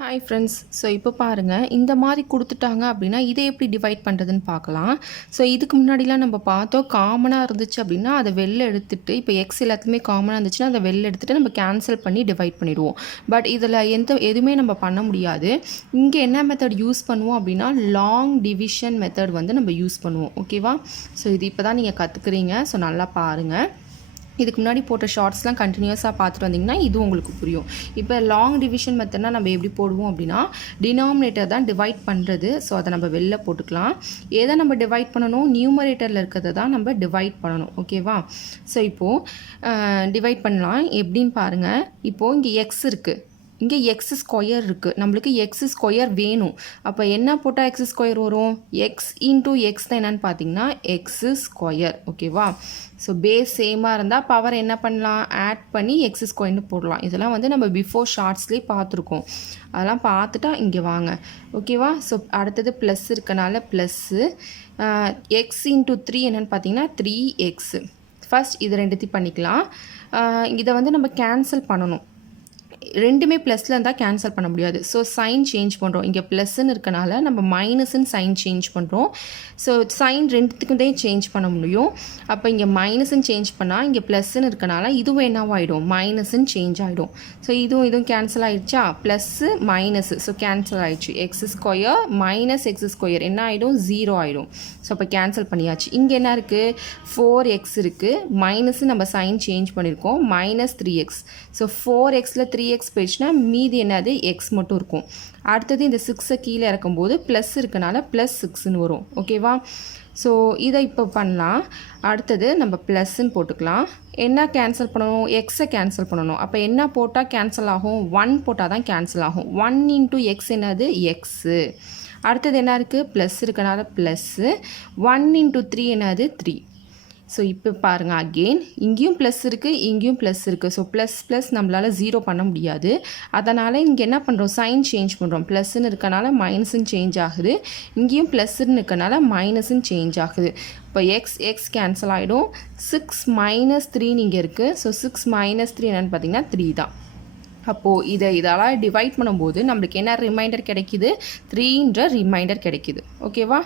Hi friends. So இப்போ பாருங்கள், இந்த மாதிரி கொடுத்துட்டாங்க அப்படின்னா இதை எப்படி டிவைட் பண்ணுறதுன்னு பார்க்கலாம். ஸோ இதுக்கு முன்னாடிலாம் நம்ம பார்த்தோம், காமனாக இருந்துச்சு அப்படின்னா அதை வெளில எடுத்துகிட்டு, இப்போ எக்ஸ் எல்லாத்துக்குமே காமனாக இருந்துச்சுன்னா அதை வெளில எடுத்துகிட்டு நம்ம கேன்சல் பண்ணி டிவைட் பண்ணிடுவோம். பட் இதில் எதுவுமே நம்ம பண்ண முடியாது. இங்கே என்ன மெத்தட் யூஸ் பண்ணுவோம் அப்படின்னா லாங் டிவிஷன் மெத்தட் வந்து நம்ம யூஸ் பண்ணுவோம். ஓகேவா? ஸோ இது இப்போ தான் நீங்கள் கற்றுக்குறீங்க. ஸோ நல்லா பாருங்கள். இதுக்கு முன்னாடி போட்ட ஷார்ட்ஸ்லாம் கண்டினியூஸாக பார்த்துட்டு வந்திங்கன்னா இது உங்களுக்கு புரியும். இப்போ லாங் டிவிஷன் மெத்தட்னா நம்ம எப்படி போடுவோம் அப்படின்னா டினாமினேட்டர் தான் டிவைட் பண்ணுறது. ஸோ அதை நம்ம வெளில போட்டுக்கலாம். எதை நம்ம டிவைட் பண்ணணும்? நியூமரேட்டரில் இருக்கிறத தான் நம்ம டிவைட் பண்ணணும். ஓகேவா? ஸோ இப்போது டிவைட் பண்ணலாம். எப்படின்னு பாருங்கள். இப்போது இங்கே எக்ஸ் இருக்குது, இங்கே எக்ஸ் ஸ்கொயர் இருக்குது. நம்மளுக்கு எக்ஸ் ஸ்கொயர் வேணும். அப்போ என்ன போட்டால் எக்ஸ் ஸ்கொயர் வரும்? எக்ஸ் இன்டூ எக்ஸ் தான் என்னென்னு பார்த்தீங்கன்னா எக்ஸ் ஸ்கொயர். ஓகேவா? ஸோ பேஸ் சேமாக இருந்தால் பவர் என்ன பண்ணலாம்? ஆட் பண்ணி எக்ஸ் ஸ்கொயர்னு போடலாம். இதெல்லாம் வந்து நம்ம பிஃபோர் ஷார்ட்ஸ்லேயே பார்த்துருக்கோம். அதெல்லாம் பார்த்துட்டா இங்கே வாங்க. ஓகேவா? ஸோ அடுத்தது ப்ளஸ் இருக்கனால ப்ளஸ்ஸு எக்ஸ் இன்டூ 3 என்னென்னு பார்த்தீங்கன்னா 3x. ஃபஸ்ட் இது ரெண்டுத்தையும் பண்ணிக்கலாம். இதை வந்து நம்ம கேன்சல் பண்ணணும். ரெண்டுமே ப்ளஸில் இருந்தால் கேன்சல் பண்ண முடியாது. ஸோ சைன் சேஞ்ச் பண்ணுறோம். இங்கே ப்ளஸ்ன்னு இருக்கனால நம்ம மைனஸ்ன்னு சைன் சேஞ்ச் பண்ணுறோம். ஸோ சைன் ரெண்டுத்துக்குமே சேஞ்ச் பண்ண முடியும். அப்போ இங்கே மைனஸ்ன்னு சேஞ்ச் பண்ணால் இங்கே ப்ளஸ்ன்னு இருக்கனால இதுவும் என்னவாகிடும்? மைனஸ்ன்னு சேஞ்ச் ஆகிடும். ஸோ இதுவும் கேன்சல் ஆகிடுச்சா? Plus minus. ஸோ கேன்சல் ஆகிடுச்சு. X square minus X square என்ன ஆகிடும்? 0 ஆகிடும். ஸோ அப்போ கேன்சல் பண்ணியாச்சு. இங்கே என்ன இருக்குது? 4x இருக்குது. மைனஸு நம்ம சைன் சேஞ்ச் பண்ணியிருக்கோம். Minus 3x. ஸோ 4xல 3x போயிடுச்சுன்னா மீதி என்னது? எக்ஸ் மட்டும் இருக்கும். அடுத்தது இந்த 6 கீழே இறக்கும்போது ப்ளஸ் இருக்கனால ப்ளஸ் 6ன்னு வரும். ஓகேவா? ஸோ இதை இப்போ பண்ணலாம். அடுத்தது நம்ம ப்ளஸ்ன்னு போட்டுக்கலாம். என்ன கேன்சல் பண்ணணும்? எக்ஸை கேன்சல் பண்ணணும். அப்போ என்ன போட்டால் கேன்சல் ஆகும்? 1 போட்டால் தான் கேன்சல் ஆகும். 1 இன்டூ எக்ஸ் என்னது? எக்ஸு. அடுத்தது என்ன இருக்குது? ப்ளஸ் இருக்கனால ப்ளஸ்ஸு. 1 இன்டூ 3 என்னது? 3. ஸோ இப்போ பாருங்கள், அகெயின் இங்கேயும் ப்ளஸ் இருக்குது, இங்கேயும் ப்ளஸ் இருக்குது. ஸோ ப்ளஸ் ப்ளஸ் நம்மளால் 0 பண்ண முடியாது. அதனால் இங்கே என்ன பண்ணுறோம்? சைன் சேஞ்ச் பண்ணுறோம். ப்ளஸ்ன்னு இருக்கனால மைனஸுன்னு சேஞ்ச் ஆகுது. இங்கேயும் ப்ளஸ்ன்னு இருக்கனால மைனஸுன்னு சேஞ்ச் ஆகுது. இப்போ எக்ஸ் கேன்சல் ஆகிடும். 6 மைனஸ் 3 இங்கே இருக்குது. ஸோ 6 மைனஸ் 3 என்னென்னு பார்த்தீங்கன்னா 3 தான். அப்போது இதெல்லாம் டிவைட் பண்ணும்போது நம்மளுக்கு என்ன ரிமைண்டர் கிடைக்கிது? 3ன்ற ரிமைண்டர் கிடைக்கிது. ஓகேவா?